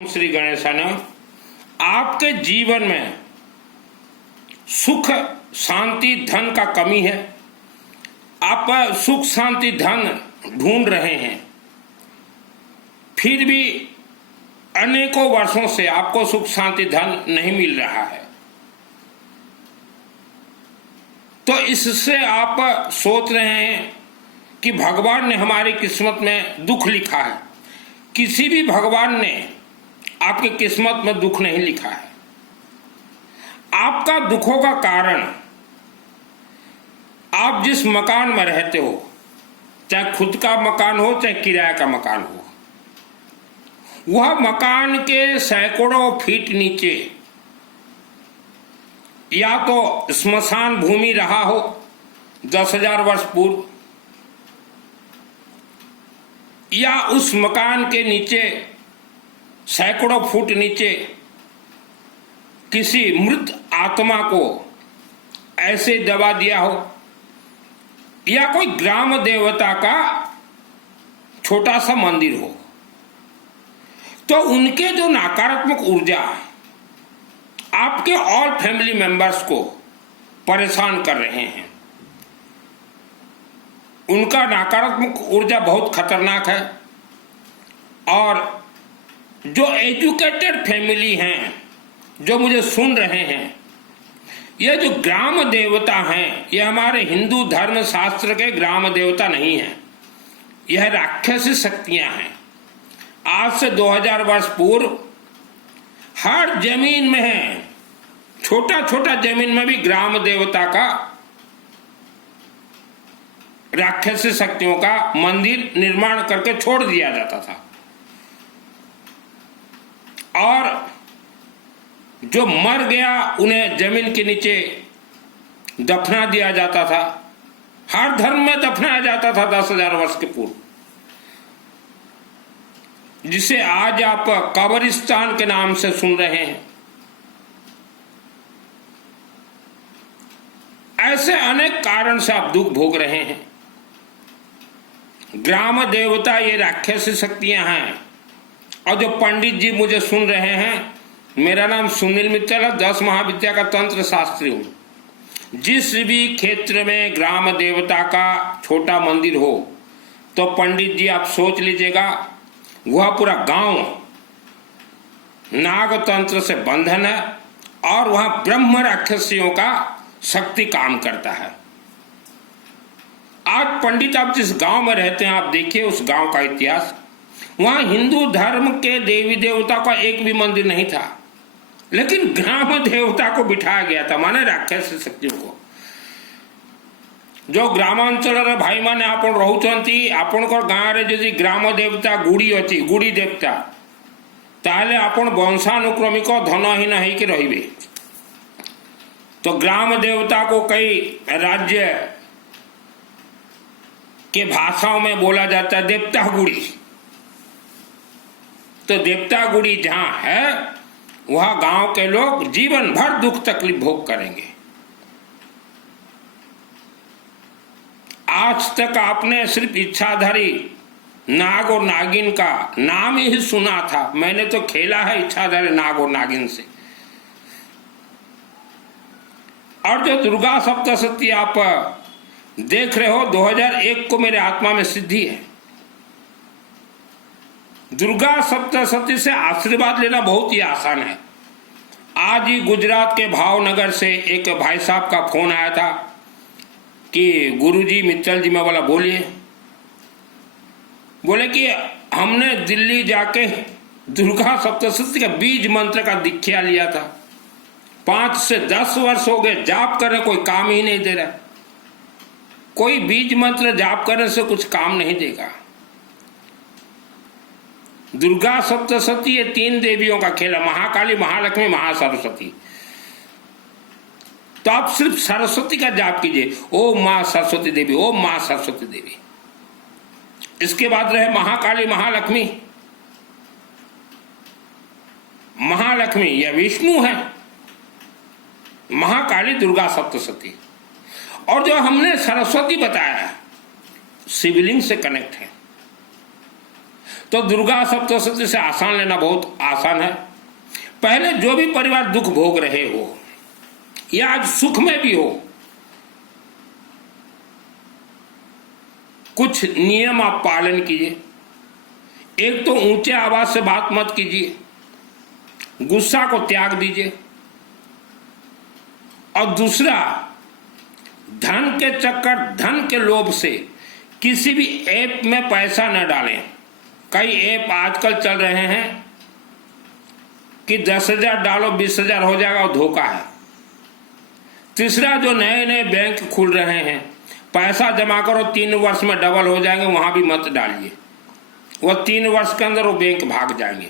श्री गणेशाय। आपके जीवन में सुख शांति धन का कमी है। आप सुख शांति धन ढूंढ रहे हैं, फिर भी अनेकों वर्षों से आपको सुख शांति धन नहीं मिल रहा है। तो इससे आप सोच रहे हैं कि भगवान ने हमारी किस्मत में दुख लिखा है। किसी भी भगवान ने आपकी किस्मत में दुख नहीं लिखा है। आपका दुखों का कारण आप जिस मकान में रहते हो, चाहे खुद का मकान हो चाहे किराए का मकान हो, वह मकान के सैकड़ों फीट नीचे या तो स्मशान भूमि रहा हो 10,000 वर्ष पूर्व, या उस मकान के नीचे सैकड़ों फुट नीचे किसी मृत आत्मा को ऐसे दबा दिया हो, या कोई ग्राम देवता का छोटा सा मंदिर हो, तो उनके जो नकारात्मक ऊर्जा आपके और फैमिली मेंबर्स को परेशान कर रहे हैं। उनका नकारात्मक ऊर्जा बहुत खतरनाक है। और जो एजुकेटेड फैमिली हैं, जो मुझे सुन रहे हैं, ये जो ग्राम देवता हैं, ये हमारे हिंदू धर्म शास्त्र के ग्राम देवता नहीं हैं। यह राक्षसी शक्तियां हैं। आज से 2000 वर्ष पूर्व हर जमीन में है, छोटा छोटा जमीन में भी ग्राम देवता का, राक्षसी शक्तियों का मंदिर निर्माण करके छोड़ दिया जाता था। और जो मर गया उन्हें जमीन के नीचे दफना दिया जाता था। हर धर्म में दफनाया जाता था 10,000 वर्ष के पूर्व, जिसे आज आप कब्रिस्तान के नाम से सुन रहे हैं। ऐसे अनेक कारण से आप दुख भोग रहे हैं। ग्राम देवता ये राक्षसी शक्तियां हैं। और जो पंडित जी मुझे सुन रहे हैं, मेरा नाम सुनील मित्तल है, 10 महाविद्या का तंत्र शास्त्री हूं। जिस भी क्षेत्र में ग्राम देवता का छोटा मंदिर हो, तो पंडित जी आप सोच लीजिएगा, वह पूरा गांव नाग तंत्र से बंधन है और वहां ब्रह्म राक्षसियों का शक्ति काम करता है। आज पंडित आप जिस गांव में रहते हैं, आप देखिए उस गांव का इतिहास। वहां हिंदू धर्म के देवी देवता का एक भी मंदिर नहीं था, लेकिन ग्राम देवता को बिठाया गया था, माने राक्षस शक्तियों को। जो ग्रामांचल भाई माने आपण रहुचंती, आपणकर गाँव रे जदि ग्राम देवता गुड़ी अच्छी, गुड़ी देवता, ताहले आपण वंशानुक्रमिक धनहीन होइके रहिबे। तो ग्राम देवता को कई राज्य के भाषाओं में बोला जाता है देवता गुड़ी। तो देवता गुड़ी जहां है, वहां गांव के लोग जीवन भर दुख तकलीफ भोग करेंगे। आज तक आपने सिर्फ इच्छाधारी नाग और नागिन का नाम ही सुना था। मैंने तो खेला है इच्छाधारी नाग और नागिन से। और जो दुर्गा सप्तशती आप देख रहे हो, 2001 को मेरे आत्मा में सिद्धि है। दुर्गा सप्तशती से आशीर्वाद लेना बहुत ही आसान है। आज ही गुजरात के भावनगर से एक भाई साहब का फोन आया था कि गुरुजी मित्तल जी, मैं बोला बोलिए। बोले कि हमने दिल्ली जाके दुर्गा सप्तशती का बीज मंत्र का दीक्षा लिया था। 5 से 10 वर्ष हो गए, जाप करने कोई काम ही नहीं दे रहा। कोई बीज मंत्र जाप करने से कुछ काम नहीं देगा। दुर्गा सप्तशती ये 3 देवियों का खेल है, महाकाली, महालक्ष्मी, महासरस्वती। तो आप सिर्फ सरस्वती का जाप कीजिए, ओम मां सरस्वती देवी, ओम मां सरस्वती देवी। इसके बाद रहे महाकाली, महालक्ष्मी। महालक्ष्मी यह विष्णु है, महाकाली दुर्गा सप्तशती। और जो हमने सरस्वती बताया, शिवलिंग से कनेक्ट है। तो दुर्गा सप्तशती से आसान लेना बहुत आसान है। पहले जो भी परिवार दुख भोग रहे हो या आज सुख में भी हो, कुछ नियम आप पालन कीजिए। एक तो ऊंचे आवाज से बात मत कीजिए, गुस्सा को त्याग दीजिए, और दूसरा, धन के चक्कर, धन के लोभ से किसी भी ऐप में पैसा न डालें। कई ऐप आजकल चल रहे हैं कि 10,000 डालो 20,000 हो जाएगा, और धोखा है। तीसरा, जो नए नए बैंक खुल रहे हैं, पैसा जमा करो 3 वर्ष में डबल हो जाएंगे, वहां भी मत डालिए, वह 3 वर्ष के अंदर वो बैंक भाग जाएंगे।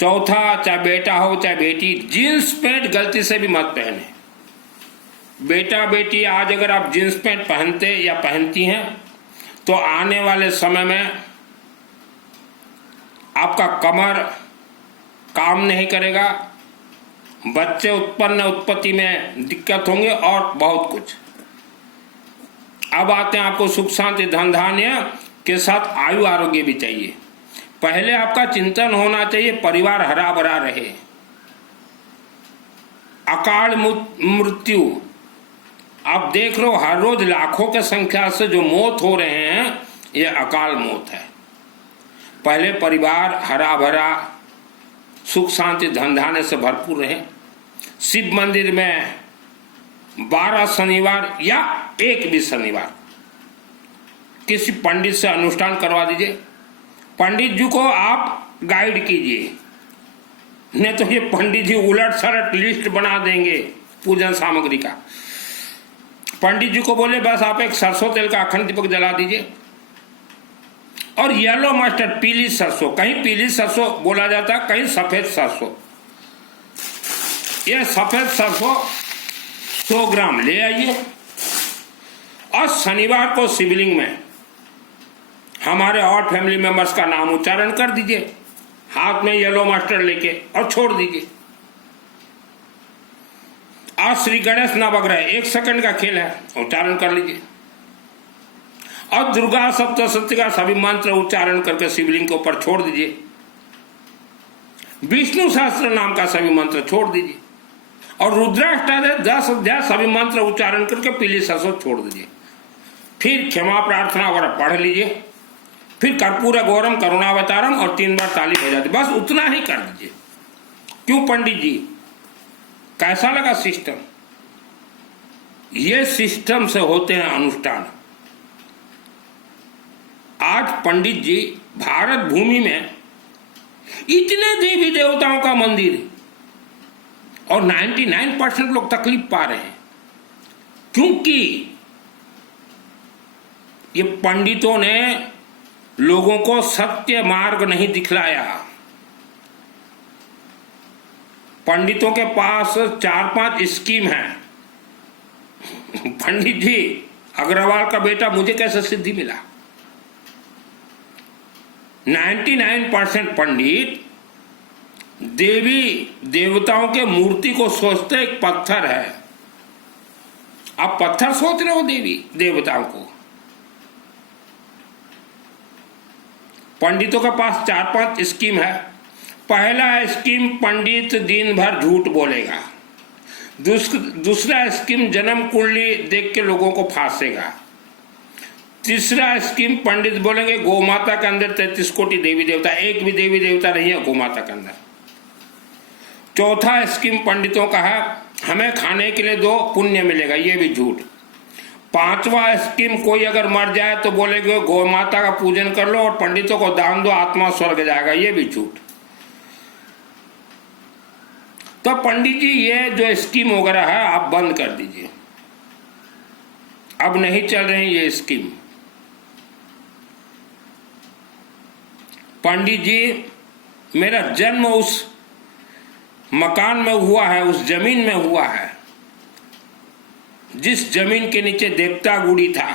चौथा, चाहे बेटा हो चाहे बेटी, जींस पैंट गलती से भी मत पहने। बेटा बेटी आज अगर आप जींस पैंट पहनते या पहनती हैं तो आने वाले समय में आपका कमर काम नहीं करेगा, बच्चे उत्पत्ति में दिक्कत होंगे और बहुत कुछ। अब आते हैं, आपको सुख शांति धन धान्य के साथ आयु आरोग्य भी चाहिए। पहले आपका चिंतन होना चाहिए परिवार हरा भरा रहे। अकाल मृत्यु आप देख रहे हो, हर रोज लाखों के संख्या से जो मौत हो रहे हैं, ये अकाल मौत है। पहले परिवार हरा भरा सुख शांति धन धान्य से भरपूर रहे। शिव मंदिर में 12 शनिवार या एक भी शनिवार किसी पंडित से अनुष्ठान करवा दीजिए। पंडित जी को आप गाइड कीजिए, नहीं तो ये पंडित जी उलट सलट लिस्ट बना देंगे पूजन सामग्री का। पंडित जी को बोले बस आप एक सरसों तेल का अखंड दीपक जला दीजिए, और येलो मस्टर्ड, पीली सरसों, कहीं पीली सरसों बोला जाता है, कहीं सफेद सरसों। ये सफेद सरसों 100 ग्राम ले आइए, और शनिवार को शिवलिंग में हमारे और फैमिली मेंबर्स का नाम उच्चारण कर दीजिए, हाथ में येलो मस्टर्ड लेके, और छोड़ दीजिए। आज श्री गणेश नवग्रह 1 सेकंड का खेल है, उच्चारण कर लीजिए। और दुर्गा सप्तशती का सभी मंत्र उच्चारण करके शिवलिंग के ऊपर छोड़ दीजिए। विष्णु सहस्त्र नाम का सभी मंत्र छोड़ दीजिए, और रुद्राष्टक 10 अध्याय सभी मंत्र उच्चारण करके पीली सरसों छोड़ दीजिए। फिर क्षमा प्रार्थना वगैरह पढ़ लीजिए, फिर कर्पूर गौरम करुणावतारम और 3 बार ताली बजा दी, बस उतना ही कर दीजिए। क्यों पंडित जी, कैसा लगा सिस्टम? ये सिस्टम से होते हैं अनुष्ठान। आज पंडित जी भारत भूमि में इतने देवी देवताओं का मंदिर, और 99% लोग तकलीफ पा रहे हैं, क्योंकि ये पंडितों ने लोगों को सत्य मार्ग नहीं दिखलाया। पंडितों के पास 4-5 स्कीम है। पंडित जी, अग्रवाल का बेटा, मुझे कैसे सिद्धि मिला? 99% पंडित देवी देवताओं के मूर्ति को सोचते एक पत्थर है। आप पत्थर सोच रहे हो देवी देवताओं को। पंडितों के पास 4-5 स्कीम है। पहला स्कीम, पंडित दिन भर झूठ बोलेगा। दूसरा स्कीम, जन्म कुंडली देख के लोगों को फांसेगा। तीसरा स्कीम, पंडित बोलेंगे गौ माता के अंदर 33 कोटि देवी देवता, एक भी देवी देवता नहीं है गौ माता के अंदर। चौथा स्कीम पंडितों का है, हमें खाने के लिए दो, पुण्य मिलेगा, ये भी झूठ। पांचवा स्कीम, कोई अगर मर जाए तो बोलेगे गौ माता का पूजन कर लो और पंडितों को दान दो, आत्मा स्वर्ग जाएगा, ये भी झूठ। तो पंडित जी, ये जो स्कीम वगैरह है आप बंद कर दीजिए, अब नहीं चल रही ये स्कीम। पंडित जी, मेरा जन्म उस मकान में हुआ है, उस जमीन में हुआ है जिस जमीन के नीचे देवता गुड़ी था,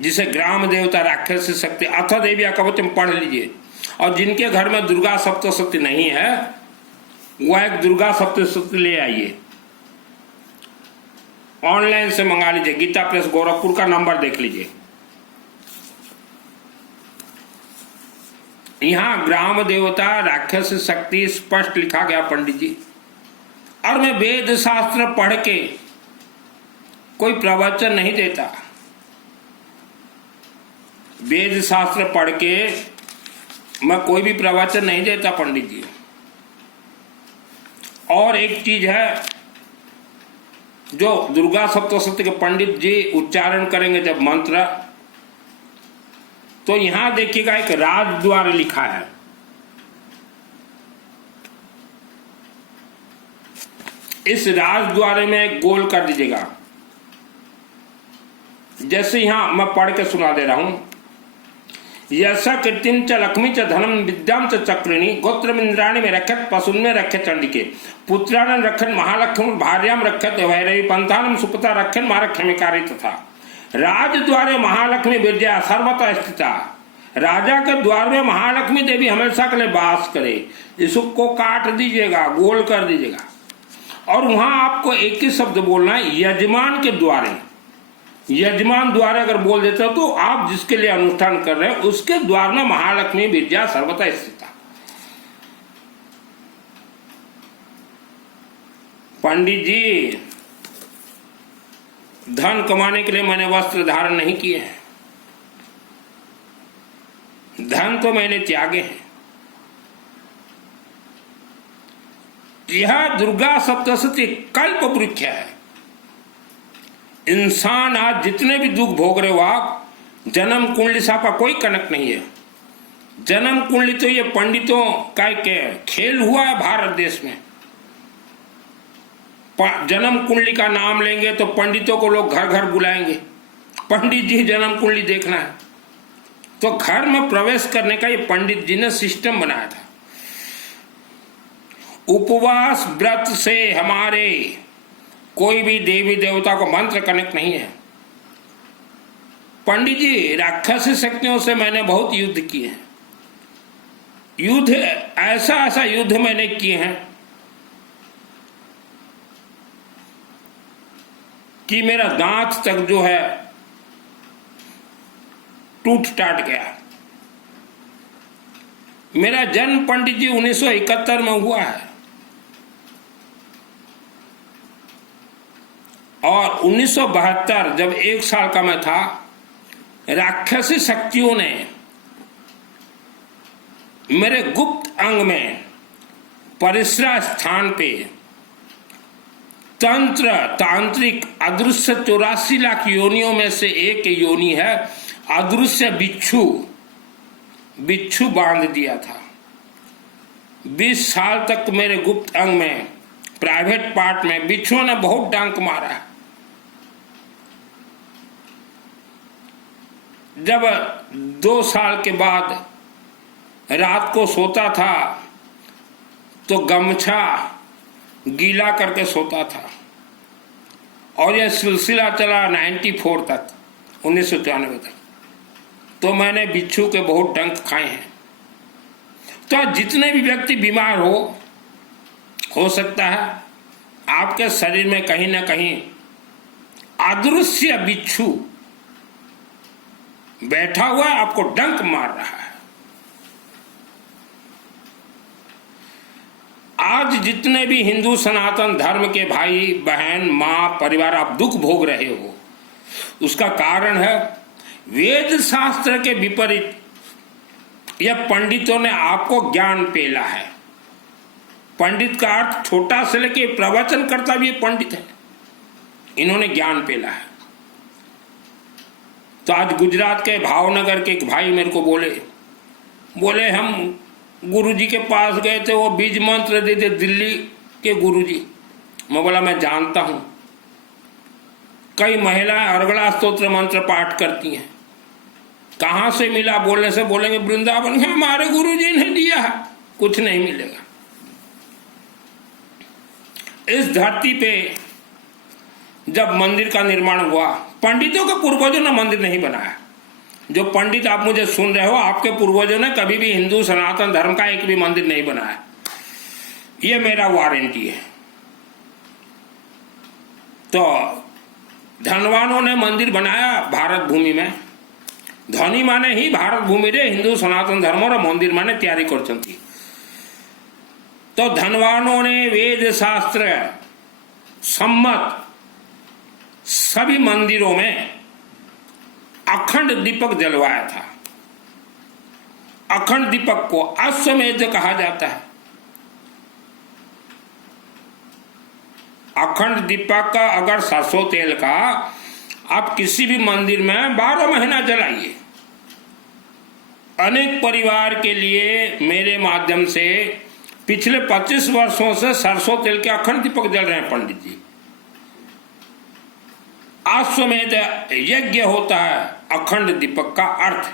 जिसे ग्राम देवता राक्षस शक्ति अथ देवी कवचम पढ़ लीजिए। और जिनके घर में दुर्गा सप्तशती नहीं है वह एक दुर्गा सप्तशती ले आइए, ऑनलाइन से मंगा लीजिए। गीता प्रेस गोरखपुर का नंबर देख लीजिए। यहाँ ग्राम देवता राक्षस शक्ति स्पष्ट लिखा गया पंडित जी। और मैं वेद शास्त्र पढ़ के कोई प्रवचन नहीं देता, वेद शास्त्र पढ़ के मैं कोई भी प्रवचन नहीं देता पंडित जी। और एक चीज है, जो दुर्गा सप्तशती के पंडित जी उच्चारण करेंगे जब मंत्र, तो यहां देखिएगा एक राजद्वार लिखा है। इस राजद्वार में गोल कर दीजिएगा। जैसे यहां मैं पढ़ के सुना दे रहा हूं, यशा कीर्तिम च लक्ष्मी च धनम विद्याम च चक्रिणी गोत्र इंद्राणी में रखत पशुन में रखे चंडिके पुत्रान रखन महालक्ष्मी भार्याम रखत वैरवी पंथानम सुपता रखन महारक्षमिकारी तथा राजद्वारे महालक्ष्मी विद्या सर्वथा स्थिता। राजा के द्वार में महालक्ष्मी देवी हमेशा के लिए वास करे। इसको काट दीजिएगा, गोल कर दीजिएगा, और वहां आपको एक ही शब्द बोलना है, यजमान के द्वारे। यजमान द्वार अगर बोल देते हो तो आप जिसके लिए अनुष्ठान कर रहे हैं उसके द्वार में महालक्ष्मी विद्या सर्वथा स्थिता। पंडित जी, धन कमाने के लिए मैंने वस्त्र धारण नहीं किए हैं, धन तो मैंने त्यागे हैं। यह दुर्गा सप्तशती कल्प वृक्ष है। इंसान आज जितने भी दुख भोग रहे हो आप, जन्म कुंडली सा का कोई कनक नहीं है। जन्म कुंडली तो ये पंडितों का खेल हुआ है भारत देश में। जन्म कुंडली का नाम लेंगे तो पंडितों को लोग घर घर बुलाएंगे, पंडित जी जन्म कुंडली देखना है। तो घर में प्रवेश करने का ये पंडित जी ने सिस्टम बनाया था। उपवास व्रत से हमारे कोई भी देवी देवता को मंत्र कनेक्ट नहीं है। पंडित जी, राक्षसी शक्तियों से मैंने बहुत युद्ध किए हैं। युद्ध ऐसा ऐसा युद्ध मैंने किए हैं कि मेरा दांत तक जो है टूट टाट गया। मेरा जन्म पंडित जी 1971 में हुआ है, और 1972 जब 1 साल का मैं था, राक्षसी शक्तियों ने मेरे गुप्त अंग में परिसरा स्थान पे तंत्र तांत्रिक अदृश्य 84 लाख योनियों में से एक योनि है, अदृश्य बिच्छू बांध दिया था। 20 साल तक मेरे गुप्त अंग में प्राइवेट पार्ट में बिच्छुओं ने बहुत डांक मारा। जब 2 साल के बाद रात को सोता था तो गमछा गीला करके सोता था, और यह सिलसिला चला 94 तक, 1993 तक। तो मैंने बिच्छू के बहुत डंक खाए हैं। तो जितने भी व्यक्ति बीमार हो सकता है आपके शरीर में कहीं ना कहीं अदृश्य बिच्छू बैठा हुआ है, आपको डंक मार रहा है। आज जितने भी हिंदू सनातन धर्म के भाई बहन मां परिवार आप दुख भोग रहे हो, उसका कारण है वेद शास्त्र के विपरीत यह पंडितों ने आपको ज्ञान पेला है। पंडित का अर्थ छोटा से लेके प्रवचन करता भी पंडित है, इन्होंने ज्ञान पेला है। तो आज गुजरात के भावनगर के एक भाई मेरे को बोले हम गुरुजी के पास गए थे, वो बीज मंत्र दे दे, दिल्ली के गुरुजी। मैं बोला मैं जानता हूं, कई महिलाएं अर्गला स्तोत्र मंत्र पाठ करती हैं। कहां से मिला बोलने से बोलेंगे वृंदावन में हमारे गुरुजी ने दिया है। कुछ नहीं मिलेगा। इस धरती पे जब मंदिर का निर्माण हुआ, पंडितों के पूर्वजों ने मंदिर नहीं बनाया। जो पंडित आप मुझे सुन रहे हो, आपके पूर्वजों ने कभी भी हिंदू सनातन धर्म का एक भी मंदिर नहीं बनाया, ये मेरा वारंटी है। तो धनवानों ने मंदिर बनाया भारत भूमि में, ध्वनि माने ही भारत भूमि रे हिंदू सनातन धर्म मंदिर माने तैयारी करछंती। तो धनवानों ने वेद शास्त्र सम्मत सभी मंदिरों में अखंड दीपक जलवाया था। अखंड दीपक को अश्वमेध कहा जाता है। अखंड दीपक का अगर सरसों तेल का आप किसी भी मंदिर में 12 महीना जलाइए। अनेक परिवार के लिए मेरे माध्यम से पिछले 25 वर्षों से सरसों तेल के अखंड दीपक जल रहे हैं पंडित जी। अश्वमेध यज्ञ होता है अखंड दीपक का अर्थ।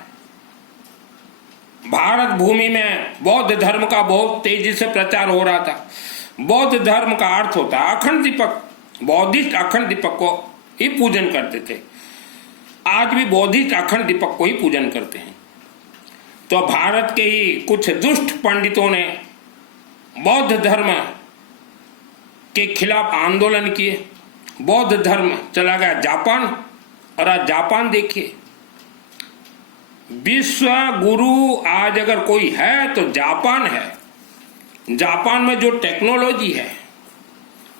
भारत भूमि में बौद्ध धर्म का बहुत तेजी से प्रचार हो रहा था। बौद्ध धर्म का अर्थ होता है अखंड दीपक। बौद्धिस्ट अखंड दीपक को ही पूजन करते थे। आज भी बौद्धिस्ट अखंड दीपक को ही पूजन करते हैं। तो भारत के ही कुछ दुष्ट पंडितों ने बौद्ध धर्म के खिलाफ आंदोलन किए। बौद्ध धर्म चला गया जापान, और आज जापान देखिए, विश्व गुरु आज अगर कोई है तो जापान है। जापान में जो टेक्नोलॉजी है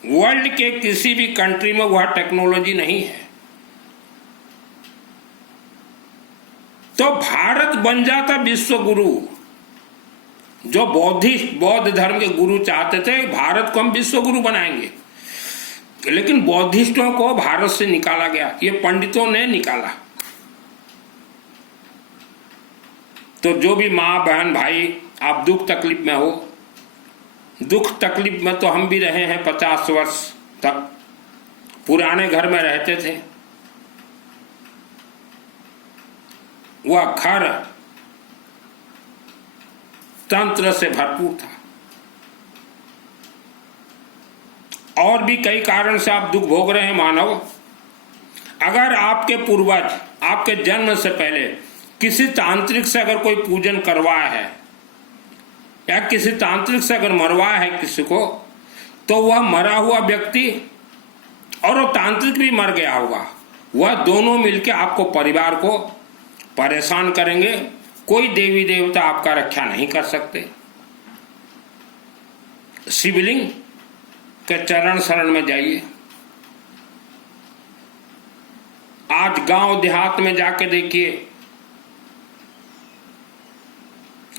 वर्ल्ड के किसी भी कंट्री में वह टेक्नोलॉजी नहीं है। तो भारत बन जाता विश्व गुरु। जो बौद्ध धर्म के गुरु चाहते थे भारत को हम विश्व गुरु बनाएंगे, लेकिन बौद्धिस्टों को भारत से निकाला गया। ये पंडितों ने निकाला। तो जो भी माँ बहन भाई आप दुख तकलीफ में हो, दुख तकलीफ में तो हम भी रहे हैं 50 वर्ष तक। पुराने घर में रहते थे, वह घर तंत्र से भरपूर था। और भी कई कारण से आप दुख भोग रहे हैं मानव। अगर आपके पूर्वज आपके जन्म से पहले किसी तांत्रिक से अगर कोई पूजन करवाया है या किसी तांत्रिक से अगर मरवाया है किसी को, तो वह मरा हुआ व्यक्ति और वो तांत्रिक भी मर गया होगा, वह दोनों मिलकर आपको परिवार को परेशान करेंगे। कोई देवी देवता आपका रक्षा नहीं कर सकते। शिवलिंग के चरण शरण में जाइए। आज गांव देहात में जाके देखिए,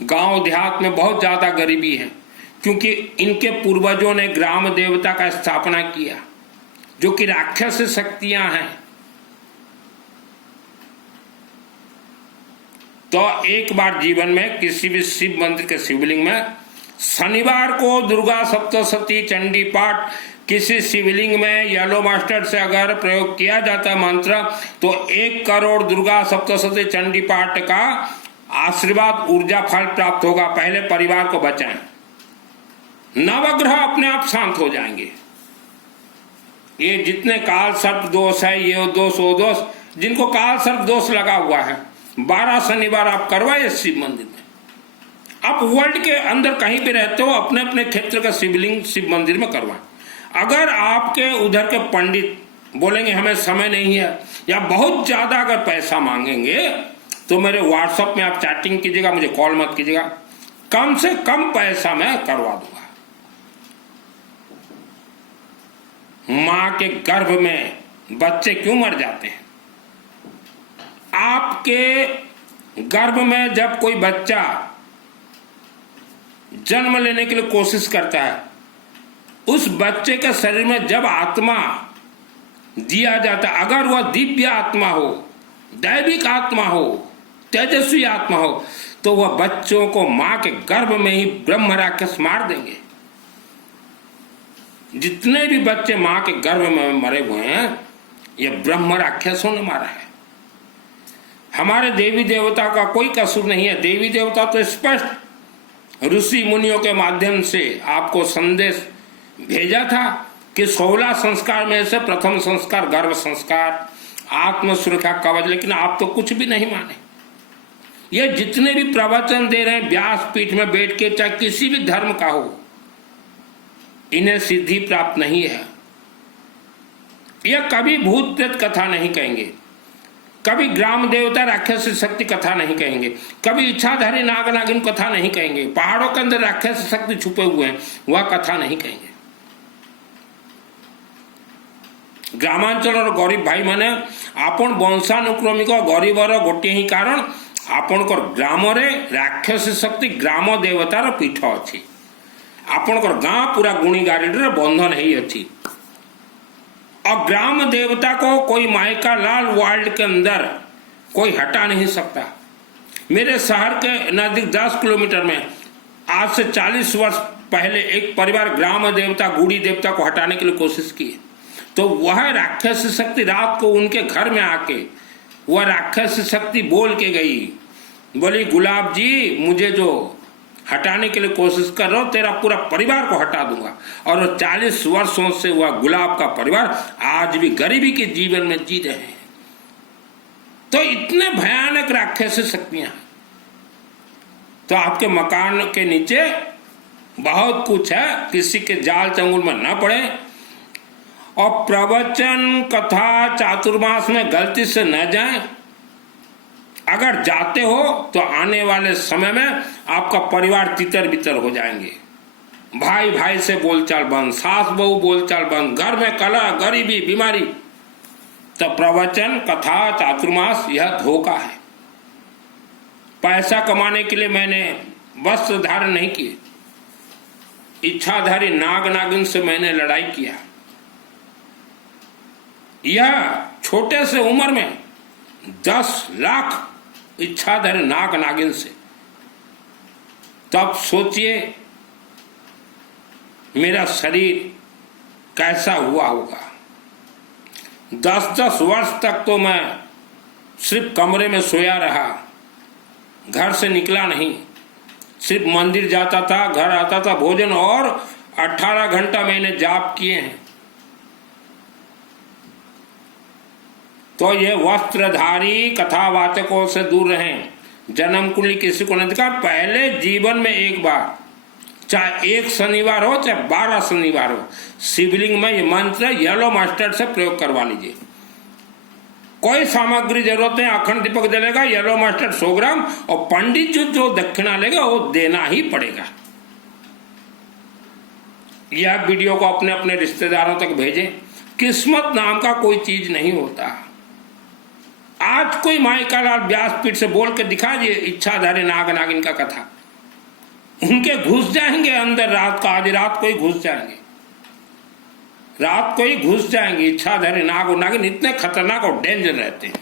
गांव देहात में बहुत ज्यादा गरीबी है, क्योंकि इनके पूर्वजों ने ग्राम देवता का स्थापना किया, जो कि राक्षस शक्तियां हैं। तो एक बार जीवन में किसी भी शिव मंदिर के शिवलिंग में शनिवार को दुर्गा सप्तशती चंडी पाठ किसी शिवलिंग में येलो मास्टर्ड से अगर प्रयोग किया जाता मंत्र, तो 1 करोड़ दुर्गा सप्तशती चंडी पाठ का आशीर्वाद ऊर्जा फल प्राप्त होगा। पहले परिवार को बचाएं, नवग्रह अपने आप शांत हो जाएंगे। ये जितने काल सर्प दोष है, ये दोष वो दोष, जिनको काल सर्प दोष लगा हुआ है, 12 शनिवार आप करवाए शिव मंदिर में। आप वर्ल्ड के अंदर कहीं भी रहते हो, अपने अपने क्षेत्र का शिवलिंग शिव मंदिर में करवाएं। अगर आपके उधर के पंडित बोलेंगे हमें समय नहीं है, या बहुत ज्यादा अगर पैसा मांगेंगे, तो मेरे व्हाट्सएप में आप चैटिंग कीजिएगा, मुझे कॉल मत कीजिएगा। कम से कम पैसा मैं करवा दूंगा। मां के गर्भ में बच्चे क्यों मर जाते हैं? आपके गर्भ में जब कोई बच्चा जन्म लेने के लिए कोशिश करता है, उस बच्चे के शरीर में जब आत्मा दिया जाता है, अगर वह दिव्य आत्मा हो, दैविक आत्मा हो, तेजस्वी आत्मा हो, तो वह बच्चों को मां के गर्भ में ही ब्रह्म राक्षस मार देंगे। जितने भी बच्चे मां के गर्भ में मरे हुए हैं, ये ब्रह्म राक्षसों ने मारा है। हमारे देवी देवता का कोई कसूर नहीं है। देवी देवता तो स्पष्ट ऋषि मुनियों के माध्यम से आपको संदेश भेजा था कि 16 संस्कार में से प्रथम संस्कार गर्भ संस्कार, आत्म सुरक्षा कवच, लेकिन आप तो कुछ भी नहीं माने। ये जितने भी प्रवचन दे रहे हैं व्यासपीठ में बैठ के, चाहे किसी भी धर्म का हो, इन्हें सिद्धि प्राप्त नहीं है। यह कभी भूत प्रेत कथा नहीं कहेंगे। कभी ग्राम देवता राक्षस शक्ति कथा नहीं कहेंगे, कभी इच्छाधारी नाग नागिन कथा नहीं कहेंगे, पहाड़ों के अंदर राक्षस शक्ति छुपे हुए हैं वह कथा नहीं कहेंगे। ग्रामांचल और गरीब भाई माने आपण वंशानुक्रमिक गरीबर गोटे ही कारण आपणकर ग्राम राक्षस शक्ति ग्राम देवतार पीठ अच्छी, आपणकर गाँ पूरा गुणी गाड़ी बंधन ही अच्छी। और ग्राम देवता को कोई मायका लाल वर्ल्ड के अंदर कोई हटा नहीं सकता। मेरे शहर के नजदीक 10 किलोमीटर में आज से 40 वर्ष पहले एक परिवार ग्राम देवता गुड़ी देवता को हटाने के लिए कोशिश की, तो वह राक्षस शक्ति रात को उनके घर में आके वह राक्षस शक्ति बोल के गई, बोली गुलाब जी मुझे जो हटाने के लिए कोशिश कर रहा हो तेरा पूरा परिवार को हटा दूंगा। और 40 वर्षों से वह गुलाब का परिवार आज भी गरीबी के जीवन में जी रहे हैं। तो इतने भयानक राक्षस शक्तियां, तो आपके मकान के नीचे बहुत कुछ है, किसी के जाल चंगुल में न पड़े। और प्रवचन कथा चातुर्मास में गलती से न जाएं। अगर जाते हो तो आने वाले समय में आपका परिवार तितर बितर हो जाएंगे। भाई भाई से बोलचाल बंद, सास बहू बोलचाल बंद, घर में कलह गरीबी बीमारी। तो प्रवचन कथा चातुर्मास यह धोखा है। पैसा कमाने के लिए मैंने वस्त्र धारण नहीं किए, इच्छाधारी नाग नागिन से मैंने लड़ाई किया। यह छोटे से उम्र में 10 लाख इच्छाधारी नाग नागिन से। तब सोचिए मेरा शरीर कैसा हुआ होगा। 10-10 वर्ष तक तो मैं सिर्फ कमरे में सोया रहा, घर से निकला नहीं, सिर्फ मंदिर जाता था, घर आता था, भोजन, और 18 घंटा मैंने जाप किए हैं। तो ये वस्त्रधारी कथावाचकों से दूर रहें। जन्म कुंडली किसी को नहीं दिखा, पहले जीवन में एक बार, चाहे 1 शनिवार हो चाहे 12 शनिवार हो, शिवलिंग में ये मंत्र येलो मस्टर्ड से प्रयोग करवा लीजिए। कोई सामग्री जरूरत है, अखंड दीपक जलेगा, येलो मस्टर्ड 100 ग्राम, और पंडित जो दक्षिणा लेगा वो देना ही पड़ेगा। यह वीडियो को अपने अपने रिश्तेदारों तक भेजें। किस्मत नाम का कोई चीज नहीं होता। आज कोई माइकालाल व्यासपीठ से बोल के दिखा दिए इच्छाधारी नाग नागिन का कथा, उनके घुस जाएंगे अंदर। रात को आधी रात को ही घुस जाएंगे, रात को ही घुस जाएंगे। इच्छाधारी नाग और नागिन इतने खतरनाक और डेंजर रहते हैं।